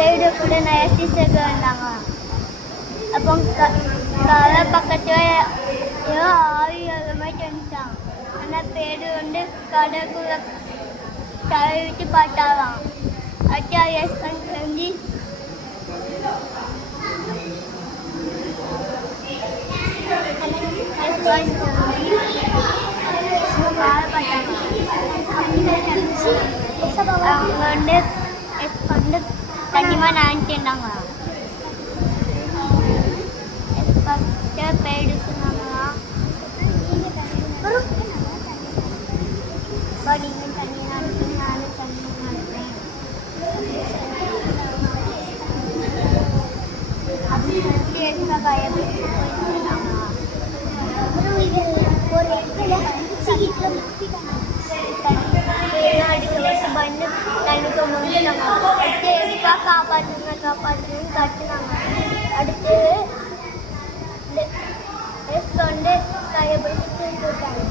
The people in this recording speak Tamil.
பேடு கூட நிறைய சிஸ்டர்கள் இருந்தாங்க. அப்போ கதை பக்கத்தில் ஏதோ ஆவி அது மாதிரி வந்துட்டாங்க. ஆனால் பேடு வந்து கடற்குள்ள தலை விட்டு பார்த்தாலாம். அச்சா எஸ் பண்ணி அவங்க வந்து தண்ணிமா நினைச்சிருந்தாங்க. பேடு சொன்னாங்களா நீங்கள் தண்ணி நினைப்பேன், நானும் தண்ணி நினைப்பேன் அப்படி எதுக்காக எப்படி போயிருந்தாங்களா? ஒரு இடத்துல பண்ணு தண்ணிக்கு முன்னாடி நாங்கள் எதுக்காக காப்பாற்றுங்க காப்பாற்றுன்னு கட்டுனாங்க. அடுத்து வந்து கையை பிடிச்சி போட்டாங்க.